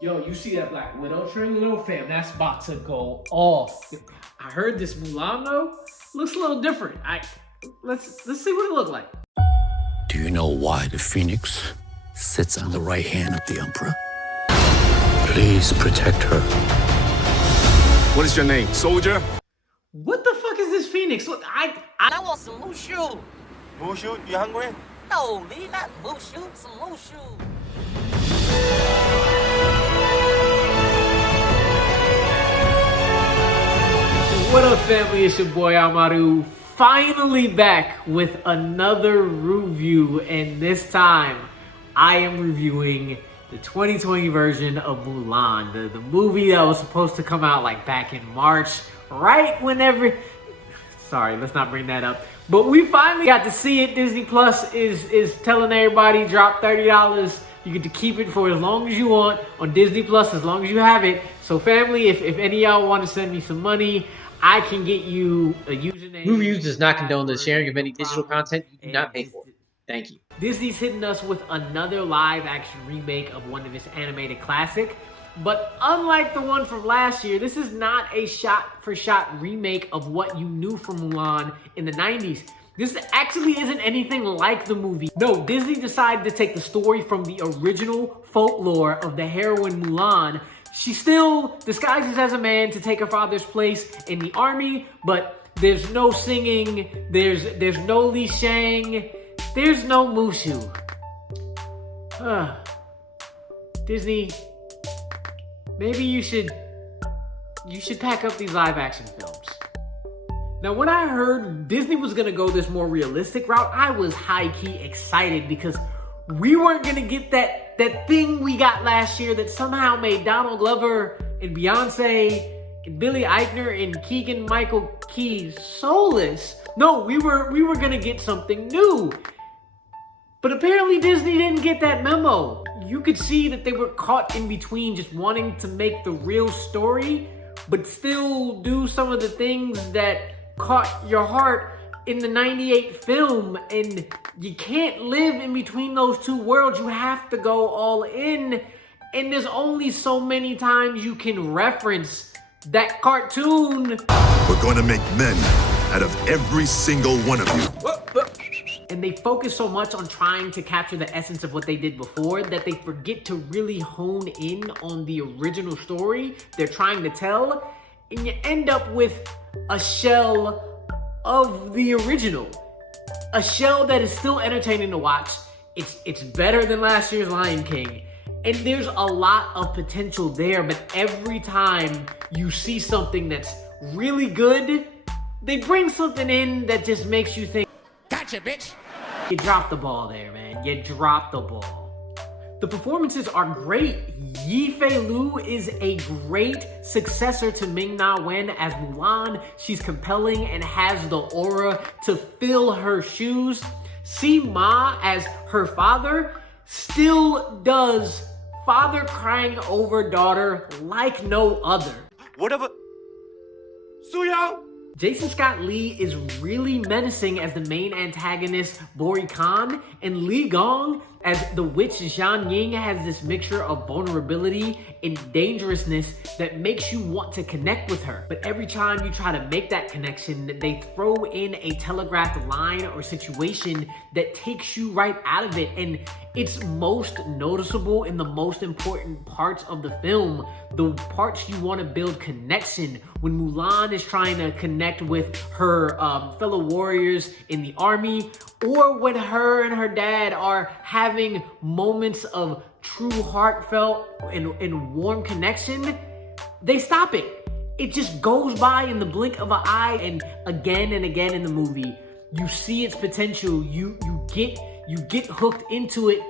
Yo, you see that Black Widow trailer, fam? That's about to go off. I heard this Mulan though looks a little different. Let's see what it looked like. Do you know why the Phoenix sits on the right hand of the Emperor? Please protect her. What is your name, soldier? What the fuck is this Phoenix? Look, I want some mushu. Mushu, you hungry? No, Lee, not mushu. Some mushu. What up, family? It's your boy Amaru, finally back with another review, and this time I am reviewing the 2020 version of Mulan, the movie that was supposed to come out like back in March, right whenever. Sorry, let's not bring that up. But we finally got to see it. Disney Plus is telling everybody drop $30. You get to keep it for as long as you want on Disney Plus, as long as you have it. So family, if any of y'all want to send me some money, I can get you a username. RuViews does not condone the sharing of any digital content you do not pay for. Thank you. Disney's hitting us with another live-action remake of one of its animated classic. But unlike the one from last year, this is not a shot-for-shot remake of what you knew from Mulan in the 90s. This actually isn't anything like the movie. No, Disney decided to take the story from the original folklore of the heroine Mulan. She still disguises as a man to take her father's place in the army, but there's no singing, there's no Li Shang, there's no Mushu. Disney, maybe you should pack up these live action films. Now, when I heard Disney was gonna go this more realistic route, I was high-key excited because we weren't gonna get that thing we got last year that somehow made Donald Glover and Beyonce and Billy Eichner and Keegan-Michael Key soulless. No, we were gonna get something new. But apparently Disney didn't get that memo. You could see that they were caught in between just wanting to make the real story, but still do some of the things that caught your heart in the 98 film, and you can't live in between those two worlds. You have to go all in, and there's only so many times you can reference that cartoon. We're going to make men out of every single one of you. And they focus so much on trying to capture the essence of what they did before that they forget to really hone in on the original story they're trying to tell, and you end up with a shell of the original. A shell that is still entertaining to watch. It's better than last year's Lion King. And there's a lot of potential there, but every time you see something that's really good, they bring something in that just makes you think, Gotcha, bitch. you dropped the ball there, man. You dropped the ball. The performances are great. Yi-Fei Liu is a great successor to Ming-Na Wen as Mulan. She's compelling and has the aura to fill her shoes. Si-Ma as her father still does father crying over daughter like no other. Whatever. Suyao! Jason Scott Lee is really menacing as the main antagonist, Bori Khan, and Li Gong as the witch Zhang Ying has this mixture of vulnerability and dangerousness that makes you want to connect with her. But every time you try to make that connection, they throw in a telegraphed line or situation that takes you right out of it. And it's most noticeable in the most important parts of the film, the parts you want to build connection. When Mulan is trying to connect with her fellow warriors in the army, or when her and her dad are having moments of true heartfelt and warm connection, they stop it. It just goes by in the blink of an eye, and again in the movie, you see its potential, you get hooked into it,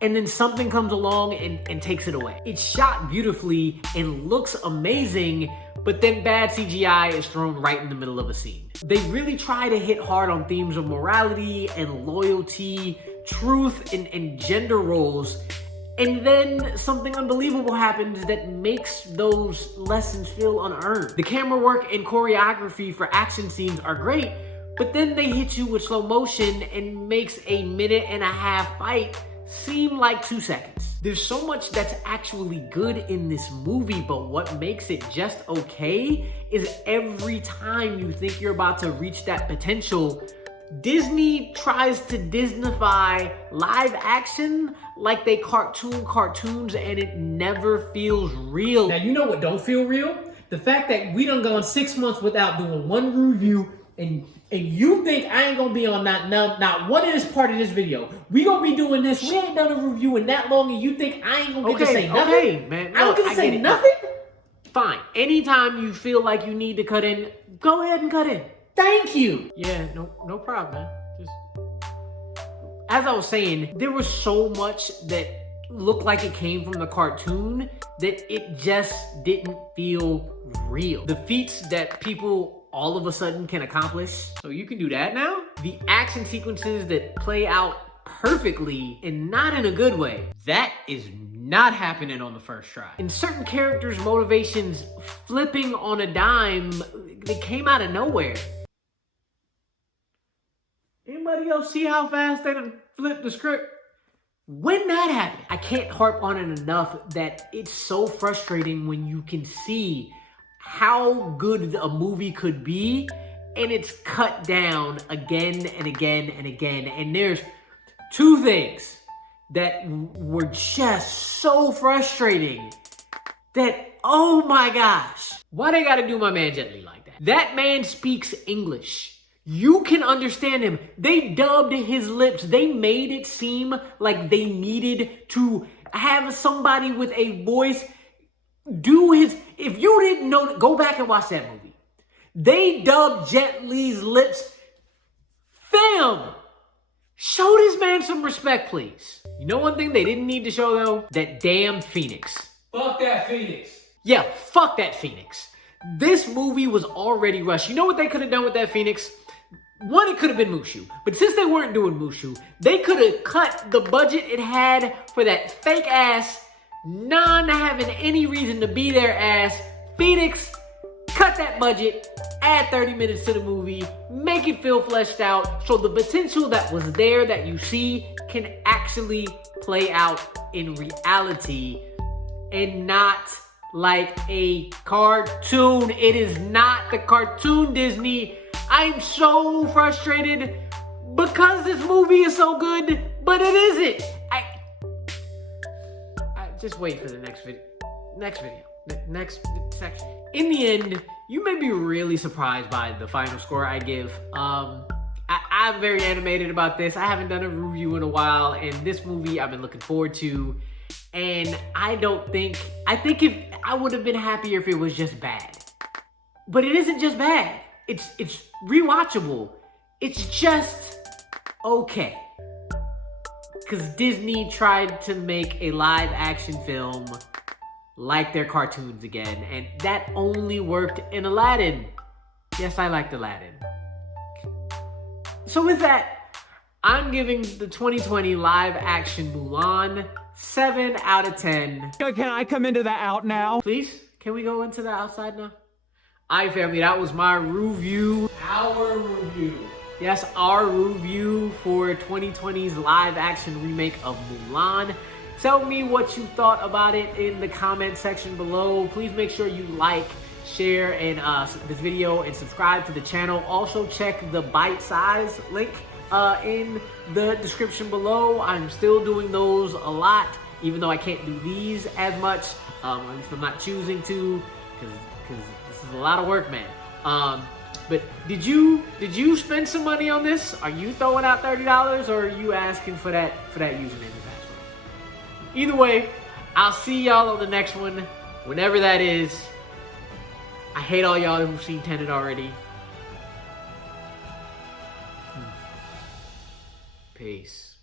and then something comes along and takes it away. It's shot beautifully and looks amazing, but then bad CGI is thrown right in the middle of a scene. They really try to hit hard on themes of morality and loyalty, truth and gender roles, and then something unbelievable happens that makes those lessons feel unearned. The camera work and choreography for action scenes are great, but then they hit you with slow motion and makes a minute and a half fight seem like 2 seconds. There's so much that's actually good in this movie, but what makes it just okay is every time you think you're about to reach that potential, Disney tries to Disneyfy live action like they cartoons, and it never feels real. Now, you know what don't feel real? The fact that we done gone 6 months without doing one review, and you think I ain't gonna be on not one of this part of this video. We gonna be doing this. We ain't done a review in that long, and you think I ain't gonna get to say nothing? Okay, man. I don't Look, get to say get it. nothing? Fine. Anytime you feel like you need to cut in, go ahead and cut in. Thank you. Yeah, no problem, man. Just as I was saying, there was so much that looked like it came from the cartoon that it just didn't feel real. The feats that people all of a sudden can accomplish, so you can do that now. The action sequences that play out perfectly and not in a good way, that is not happening on the first try. And certain characters' motivations flipping on a dime, they came out of nowhere. Anybody else see how fast they done flipped the script? When that happened, I can't harp on it enough that it's so frustrating when you can see how good a movie could be and it's cut down again and again and again. And there's two things that were just so frustrating that, oh my gosh, why they gotta do my man Jet Li like that? That man speaks English. You can understand him. They dubbed his lips. They made it seem like they needed to have somebody with a voice do his... If you didn't know, go back and watch that movie. They dubbed Jet Li's lips. Fam, show this man some respect, please. You know one thing they didn't need to show, though? That damn Phoenix. Fuck that Phoenix. Yeah, fuck that Phoenix. This movie was already rushed. You know what they could have done with that Phoenix? One, it could have been Mushu. But since they weren't doing Mushu, they could have cut the budget it had for that fake ass, non-having any reason to be there ass Phoenix. Cut that budget, add 30 minutes to the movie, make it feel fleshed out, so the potential that was there that you see can actually play out in reality and not like a cartoon. It is not the cartoon Disney. I'm so frustrated because this movie is so good, but it isn't. I just wait for the next video. Next section. In the end, you may be really surprised by the final score I give. I'm very animated about this. I haven't done a review in a while, and this movie I've been looking forward to. And I think if I would have been happier if it was just bad. But it isn't just bad. It's rewatchable. It's just okay. Because Disney tried to make a live action film like their cartoons again, and that only worked in Aladdin. Yes, I liked Aladdin. So with that, I'm giving the 2020 live action Mulan 7 out of 10. Can I come into the out now? Please, can we go into the outside now? Alright, family, that was my review. Our review. Yes, our review for 2020's live action remake of Mulan. Tell me what you thought about it in the comment section below. Please make sure you like, share, and this video and subscribe to the channel. Also, check the bite size link in the description below. I'm still doing those a lot, even though I can't do these as much. At least I'm not choosing to, because this is a lot of work, man. But did you spend some money on this? Are you throwing out $30, or are you asking for that username and password? Either way, I'll see y'all on the next one, whenever that is. I hate all y'all who've seen Tenet already. Peace.